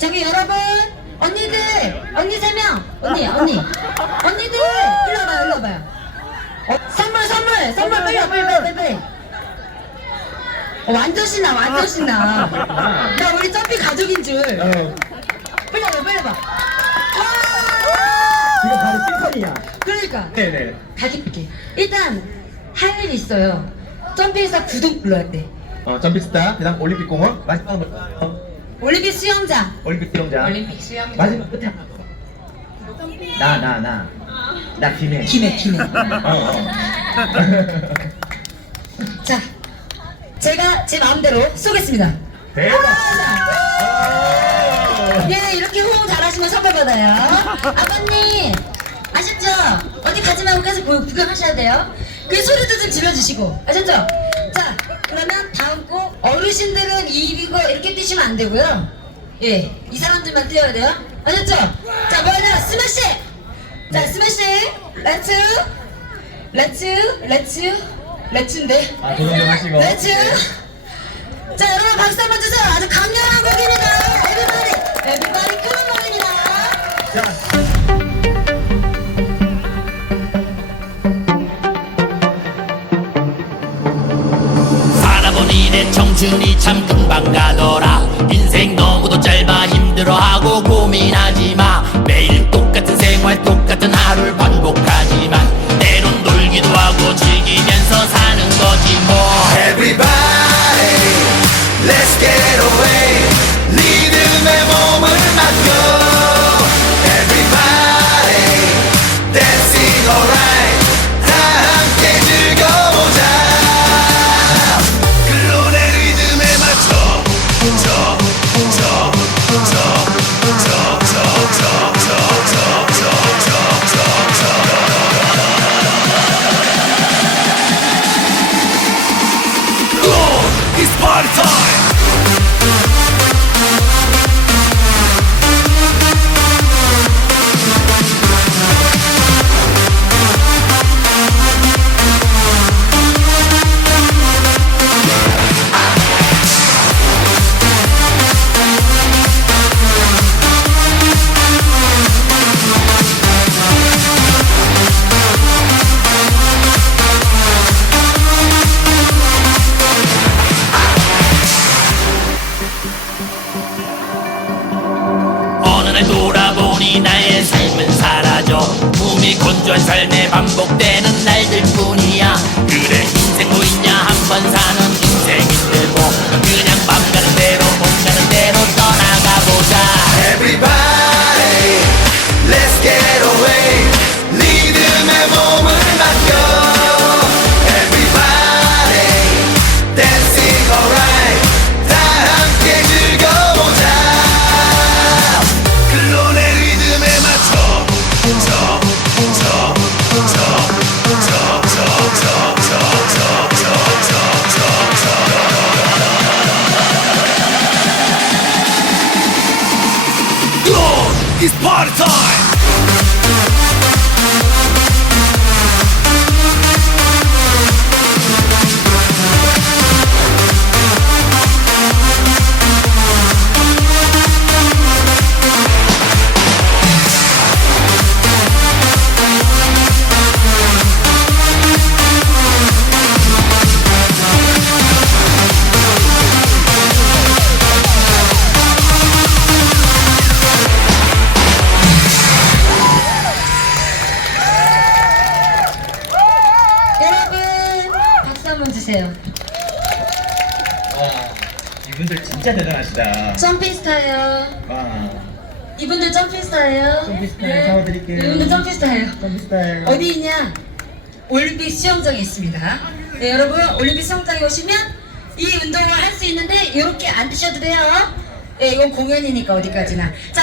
저기 여러분 언니들 언니 세 명. 언니 언니. 언니들 일로 와봐요 일로 와봐요. 어, 선물 선물 선물 빨리 와 빨리 빨리 빨리 어, 완전 신나 완전 신나 나 우리 점피 가족인 줄. 어, 빨리 와봐 빨리 와봐. 와 지금 바로 심판이야. 그러니까. 네네. 가질게. 일단 할 일이 있어요. 점피에서 구독 눌러야 돼. 어, 점피스타, 그 다음 올림픽 공원, 마지막으로. 어, 올림픽 수영장 올림픽 수영장. 올림픽 수영장 마지막 끝에 하나. 나, 나, 나. 나 김해. 김해 김해 어, 어. 자, 제가 제 마음대로 쏘겠습니다. 대박! 예, 이렇게 호응 잘하시면 선물 받아요. 아버님, 아셨죠? 어디 가지 말고 계속 구- 구경하셔야 돼요. 그 소리도 좀 질러주시고, 아셨죠? 자, 그러면 다음 곡 어르신들은 이거 이렇게 뛰시면 안 되고요. 예, 이 사람들만 뛰어야 돼요. 아셨죠? 자, 뭐냐, 스매시! 자, 스매시! 렛츠! 렛츠! 렛츠! 렛츠인데? 아, 하시고. 렛츠! 자, 여러분 박수 한번 주세요. 아주 강렬한 곡입니다. 에비바디! 에비바디 끄는 노래입니다. 자, 기준이 참 금방 가더라. İt's party time! 날 돌아보니 나의 삶은 사라져. 몸이 건조한 삶에 반복되는 날들 뿐이야. 그래 인생 뭐 있냐? 한번 사는 He's 주세요. 와, 이분들 진짜 대단하시다. 점핑스타예요. 와, 이분들 점핑스타예요. 점핑스타예요. 사와드릴게요. 이분들 점핑스타예요. 점피스타일. 어디 있냐? 올림픽 수영장에 있습니다. 네, 여러분 올림픽 수영장에 오시면 이 운동을 할 수 있는데 이렇게 안 드셔도 돼요. 네, 이건 공연이니까 어디까지나. 자,